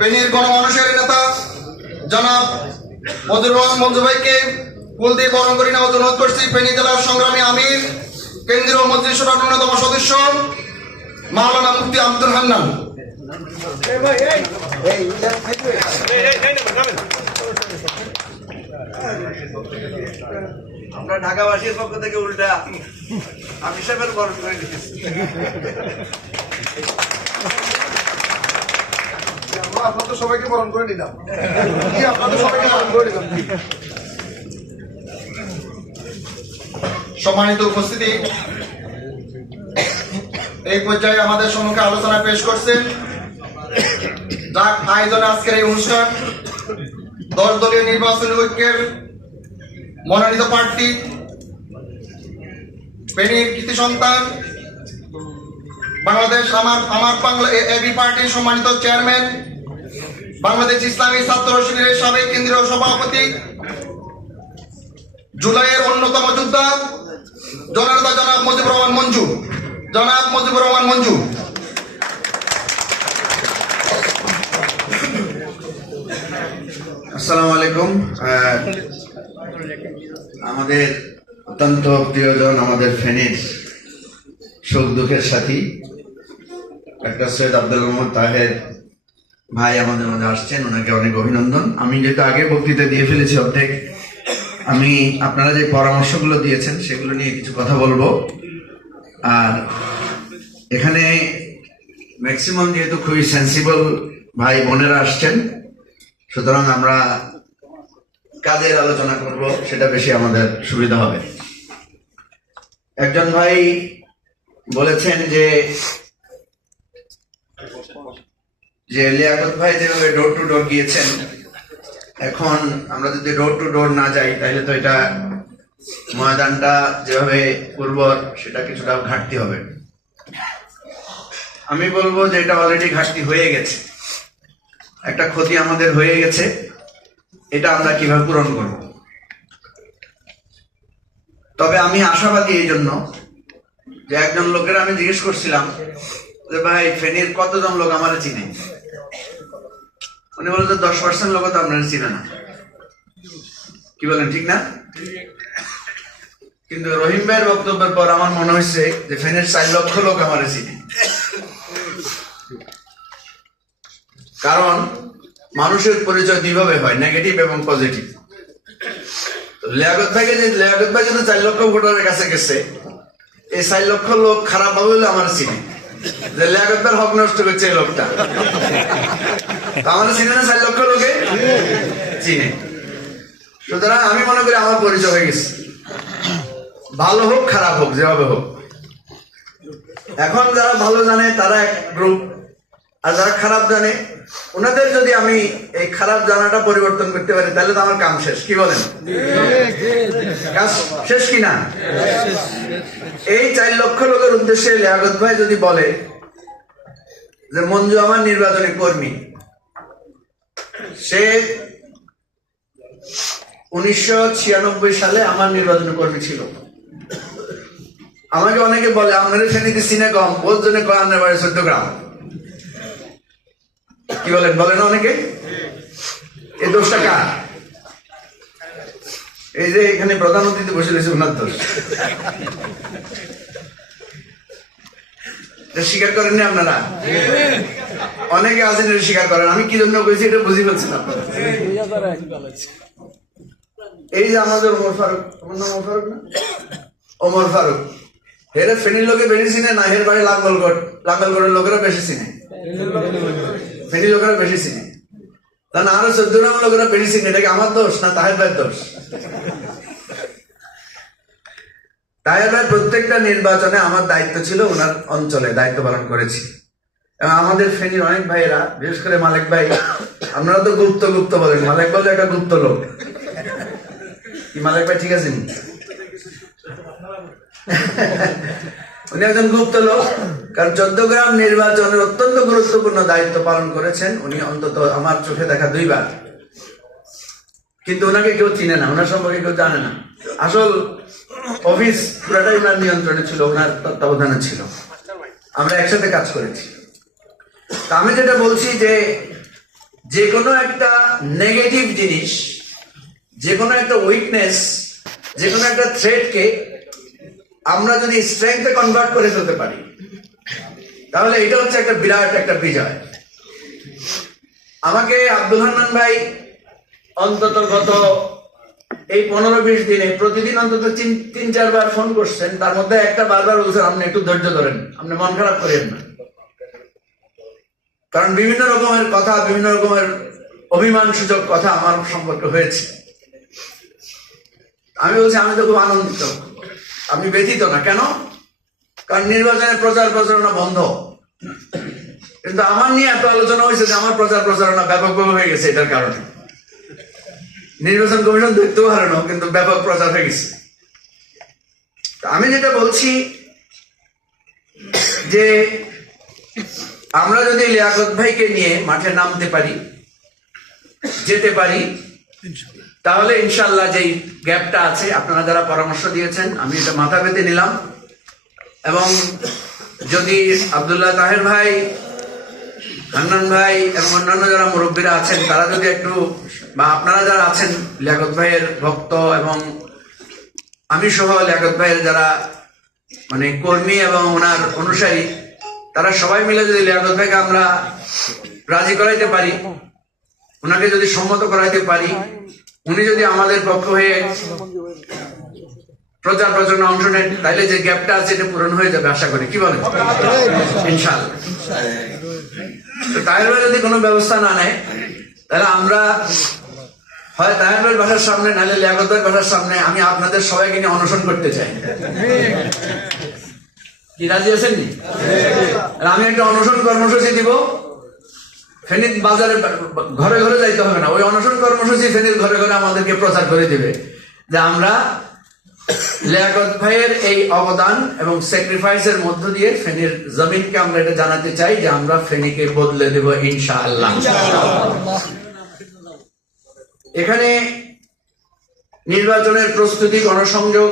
ফেনীর গণমানুষের নেতা জনাব মঞ্জুর রহমান মঞ্জু ভাইকে ফুল দিয়ে বরণ করে নেওয়ার জন্য অনুরোধ করছি। ফেনী জেলার সংগ্রামী আমির, কেন্দ্রীয় মন্ত্রিসভার অন্যতম সদস্য মাওলানা মুফতি আব্দুল হান্নান। আমরা ঢাকাবাসীর পক্ষ থেকে উল্টা আমি সাহেবের বরণ করে দিচ্ছি। আপনাদের সবাইকে বরণ করে নিলাম, আপনাদের সবাইকে বরণ করে নিলাম। সম্মানিত উপস্থিতি, এই পর্যায়ে আমাদের সম্মুখে আলোচনা পেশ করছেন যার আয়োজনে আজকের এই অনুষ্ঠান 10 দলীয় নির্বাচনী ঐক্যের মনোনীত প্রার্থী, ফেনীর কৃতি সন্তান, বাংলাদেশ আমার বাংলা এবি পার্টির সম্মানিত চেয়ারম্যান, বাংলাদেশ ইসলামী ছাত্র শিবিরের সাবেক কেন্দ্রীয় সভাপতি, জুলাইয়ের অন্যতম যোদ্ধা জননেতা জনাব মুজিবুর রহমান মঞ্জু। আসসালামু আলাইকুম। আমাদের অত্যন্ত প্রিয়জন, আমাদের ফেনীর সুখ দুঃখের সাথী ডাক্তার সৈয়দ আব্দুল মোহাম্মদ তাহের ভাই আমাদের মাঝে আসছেন, ওনাকে অনেক অভিনন্দন। আমি যেহেতু আগে বক্তৃতা দিয়ে ফেলেছি অর্ধেক, আমি আপনারা যে পরামর্শগুলো দিয়েছেন সেগুলো নিয়ে কিছু কথা বলবো। আর এখানে ম্যাক্সিমাম যেহেতু খুবই সেন্সিবল ভাই বোনেরা আসছেন, সুতরাং আমরা কাজের আলোচনা করব, সেটা বেশি আমাদের সুবিধা হবে। একজন ভাই বলেছেন যে লিয়াকত ভাই যেভাবে ডোর টু ডোর গিয়েছেন, এখন আমরা যদি ডোর টু ডোর না যাই তাহলে তো এটা ময়দানটা যেভাবে উর্বর সেটা কিছুটা ঘাটতি হবে। আমি বলবো যে এটা অলরেডি ঘাটতি হয়ে গেছে, একটা ক্ষতি আমাদের হয়ে গেছে, এটা আমরা কিভাবে পূরণ করব। তবে আমি আশাবাদী এই জন্য যে একজন লোকের আমি জিজ্ঞেস করছিলাম যে ভাই ফেনীর কতজন লোক আমার চিনে, উনি বলল যে 10% লোক তো আপনার চিনে না। কি বলেন, ঠিক না? কিন্তু রহিম ভাইয়ের বক্তব্যের পর আমার মনে হয়েছে যে ফেনীর 4 লক্ষ লোক আমার চিনে। কারণ মানুষের পরিচয় দুইভাবে হয়, নেগেটিভ এবং পজিটিভ। লিয়াকত ভাই যদি 4 লক্ষ ভোটারের কাছে গেছে, এই 4 লক্ষ লোক খারাপ ভাবে হলে আমার চিনে যে লিয়াকত ভাইয়ের হক নষ্ট করছে এই লোকটা। আমার চিনে না, 4 লক্ষ লোকে চিনে। সুতরাং আমি মনে করি আমার পরিচয় হয়ে গেছে, ভালো হোক খারাপ হোক যেভাবে হোক। এখন যারা ভালো জানে তারা এক গ্রুপ, আর যারা খারাপ জানে ওনাদের যদি আমি এই খারাপ জানাটা পরিবর্তন করতে পারি তাহলে তো আমার কাম শেষ। কি বলেন, কাজ শেষ কিনা? এই 4 লক্ষ লোকের উদ্দেশ্যে লিয়াকত ভাই যদি বলে যে মঞ্জু আমার নির্বাচনী কর্মী, সে 1996 সালে আমার নির্বাচনী কর্মী ছিল। আমাকে অনেকে বলে আপনাদের ফেনীতে চিনে কম, ওর জন্য কয় আপনার বাড়ি 14 গ্রাম। কি বলেন, বলে না অনেকে? এই দোষটা কার? এই যে এখানে প্রধান অতিথি বসে রয়েছে, ওনার দোষ। স্বীকার করেননি আপনারা? অনেকে আছেন এটা স্বীকার করেন। আমি কি জন্য কইছি এটা বুঝি ফেলছিলাম। এই যে আমাদের ওমর ফারুক, আমার নাম ওমর ফারুক না? ওমর ফারুক, হেরে ফেনীর লোকে বেশি চিনে না, হের বাড়ি লাঙ্গলগড়ের লোকেরা বেশি চিনে, ফেনীর লোকেরা বেশি চিনে। তা না আরো 14 গ্রামের লোকেরা বেশি চিনে। এটা কি আমার দোষ না তাহের ভাইয়ের দোষ? তাহের ভাই প্রত্যেকটা নির্বাচনে আমার দায়িত্ব ছিল, ওনার অঞ্চলে দায়িত্ব পালন করেছি। এবং আমাদের ফেনীর অনেক ভাইয়েরা, বিশেষ করে মালিক ভাই, আপনারা তো গুপ্ত বলেন, মালিক বলে একটা গুপ্ত লোক। কি মালিক ভাই ঠিক আছেন? উনি একজন গুপ্ত লোক, কারণ 14 গ্রাম নির্বাচনের অত্যন্ত গুরুত্বপূর্ণ দায়িত্ব পালন করেছেন উনি, অন্তত আমার চোখে দেখা 2 বার। কিন্তু ওনাকে কেউ চিনে না, ওনার সম্পর্কে কেউ জানে না। আসল অফিস পুরাটাই ওনার নিয়ন্ত্রণে ছিল, ওনার তত্ত্বাবধানে ছিল। আমরা একসাথে কাজ করেছি। তা আমি যেটা বলছি যে যে কোনো একটা নেগেটিভ জিনিস, যে কোনো একটা উইকনেস, যে কোনো একটা থ্রেটকে আমরা যদি স্ট্রেংথে কনভার্ট করে ফেলতে পারি, তাহলে এটা হচ্ছে একটা বিরাট একটা বিজয়। আমাকে আব্দুল হান্নান ভাই অন্তত গত এই 15-20 দিনে প্রতিদিন অন্তত 3-4 বার ফোন করছেন। তার মধ্যে একটা বারবার বলছেন, আপনি একটু ধৈর্য ধরেন, আপনি মন খারাপ করেন না। কারণ বিভিন্ন রকমের কথা, বিভিন্ন রকমের অভিমান সূচক কথা আমার সম্পর্কে হয়েছে। আমি বলছি আমি তো খুব আনন্দিত, আমি ব্যথিত না। কেন? কারণ নির্বাচনের প্রচার প্রচারণা বন্ধ, কিন্তু আমার নিয়ে এত আলোচনা হয়েছে যে আমার প্রচার প্রচারণা ব্যাপকভাবে হয়ে গেছে। এটার কারণে নির্বাচন কমিশন দেখতেও হারানো, কিন্তু ব্যাপক প্রচার হয়ে গেছে। আমি যেটা বলছি যে আমরা যদি লিয়াকত ভাইকে নিয়ে মাঠে নামতে পারি, যেতে পারি, তাহলে ইনশাল্লাহ যেই গ্যাপটা আছে, আপনারা যারা পরামর্শ দিয়েছেন আমি এটা মাথা পেতে নিলাম। এবং যদি আব্দুল্লাহ তাহের ভাই, হান্নান ভাই এবং অন্যান্য যারা মুরব্বীরা আছেন, তারা যদি একটু, বা আপনারা যারা আছেন লিয়াকত ভাইয়ের ভক্ত এবং আমি সহ লিয়াকত ভাইয়ের যারা মানে কর্মী এবং ওনার অনুসারী, তারা সবাই মিলে যদি লিয়াকত ভাইকে আমরা রাজি করাইতে পারি, ওনাকে যদি সম্মত করাইতে পারি, উনি যদি আমাদের পক্ষ হয়ে প্রচার প্রচারণা অংশ নেন, তাইলে যে গ্যাপটা আছে এটা পূরণ হয়ে যাবে আশা করি। কি বলেন? ইনশাআল্লাহ। তাহের ভাই যদি কোনো ব্যবস্থা না নেয়, তাহলে আমরা হয় তাহের ভাইয়ের বাসার সামনে, নাহলে লিয়াকত ভাইয়ের বাসার সামনে আমি আপনাদের সবাইকে নিয়ে অনশন করতে চাই। কি রাজি আছেন নি? আমি একটা অনশন কর্মসূচি দিব। ফেনীর বাজারে ঘরে ঘরে যাইতে হবে না, ওই অনশন কর্মসূচি ফেনীর ঘরে ঘরে আমাদেরকে প্রচার করে দিবে যে আমরা লিয়াকত ভাইয়ের এই অবদান এবং স্যাক্রিফাইসের মধ্য দিয়ে ফেনীর জমিনকে আমরা এটা জানাতে চাই যে আমরা ফেনীকে বদলে দেব ইনশাআল্লাহ। এখানে নির্বাচনের প্রস্তুতি, গণসংযোগ